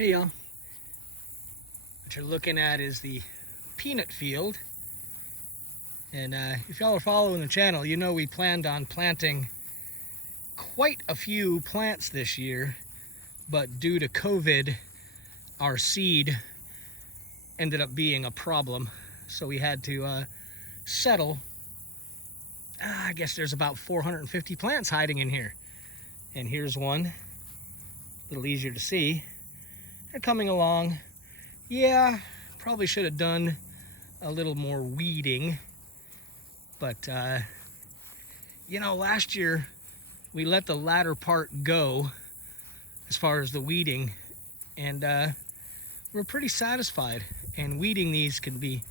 Hey y'all, what you're looking at is the peanut field, and if y'all are following the channel, you know we planned on planting quite a few plants this year, but due to COVID, our seed ended up being a problem, so we had to settle. I guess there's about 450 plants hiding in here, and here's one, a little easier to see. They're coming along. Yeah, probably should have done a little more weeding, but last year we let the latter part go as far as the weeding, and we're pretty satisfied. And weeding these can be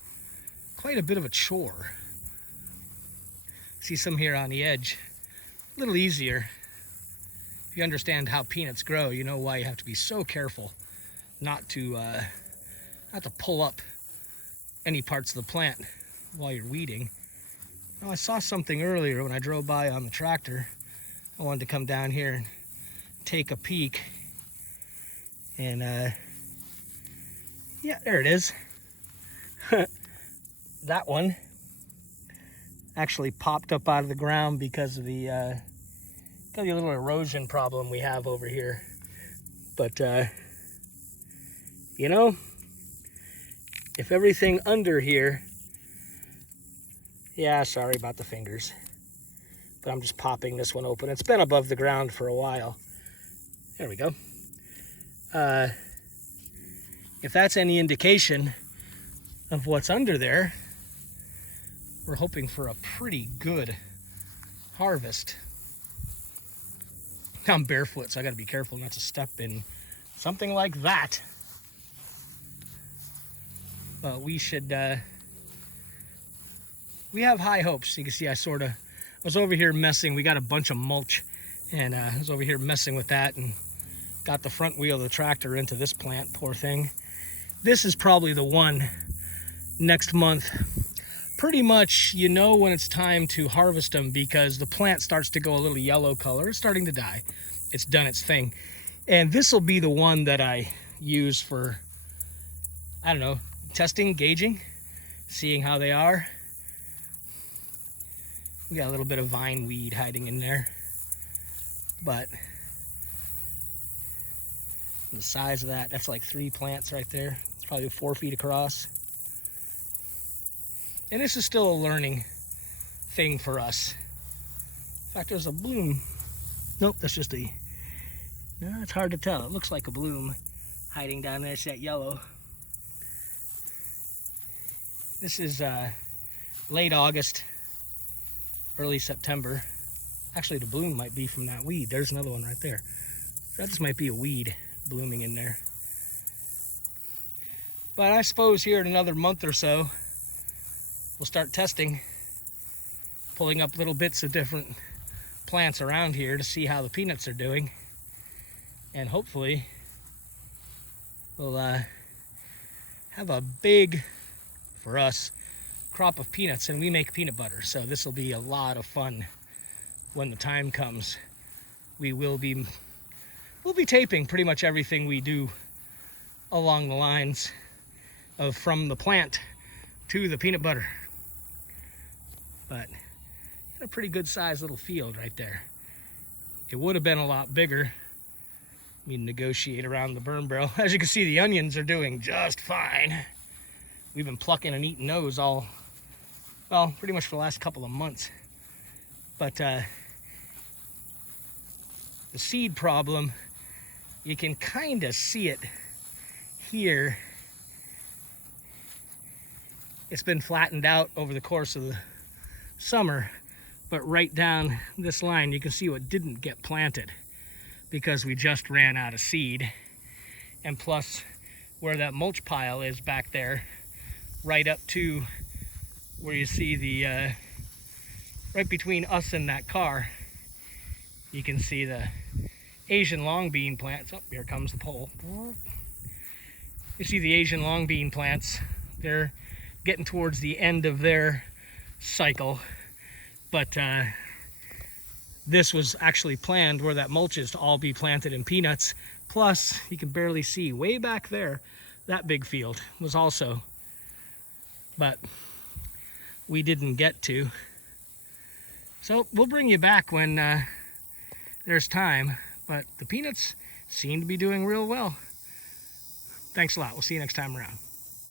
quite a bit of a chore. See some here on the edge, a little easier. If you understand how peanuts grow, you know why you have to be so careful not to pull up any parts of the plant while you're weeding. Now, I saw something earlier when I drove by on the tractor. I wanted to come down here and take a peek, and yeah, there it is. That one actually popped up out of the ground because of the little erosion problem we have over here. But if everything under here, yeah, sorry about the fingers, but I'm just popping this one open. It's been above the ground for a while. There we go. If that's any indication of what's under there, we're hoping for a pretty good harvest. I'm barefoot, so I gotta be careful not to step in something like that. But we should, we have high hopes. You can see I was over here messing. We got a bunch of mulch, and I was over here messing with that and got the front wheel of the tractor into this plant, poor thing. This is probably the one next month. Pretty much, you know when it's time to harvest them because the plant starts to go a little yellow color. It's starting to die. It's done its thing. And this will be the one that I use for, I don't know, testing, gauging, seeing how they are. We got a little bit of vine weed hiding in there, but the size of that's like 3 plants right there. It's probably 4 feet across. And this is still a learning thing for us. In fact, there's a bloom. Nope, that's just no, it's hard to tell. It looks like a bloom hiding down there. It's that yellow. This is late August, early September. Actually, the bloom might be from that weed. There's another one right there. That just might be a weed blooming in there. But I suppose here in another month or so, we'll start testing, pulling up little bits of different plants around here to see how the peanuts are doing. And hopefully, we'll have a big, for us, crop of peanuts, and we make peanut butter, so this will be a lot of fun when the time comes. We'll be taping pretty much everything we do along the lines of from the plant to the peanut butter. But a pretty good sized little field right there. It would have been a lot bigger. We negotiate around the burn barrel. As you can see, the onions are doing just fine. We've been plucking and eating those pretty much for the last couple of months. But the seed problem, you can kind of see it here. It's been flattened out over the course of the summer, but right down this line, you can see what didn't get planted because we just ran out of seed. And plus, where that mulch pile is back there, right up to where you see the right between us and that car, you can see the Asian long bean plants. Oh, here comes the pole. You see the Asian long bean plants. They're getting towards the end of their cycle, but this was actually planned where that mulch is to all be planted in peanuts. Plus, you can barely see way back there, that big field was also, but we didn't get to. So we'll bring you back when there's time, but the peanuts seem to be doing real well. Thanks a lot. We'll see you next time around.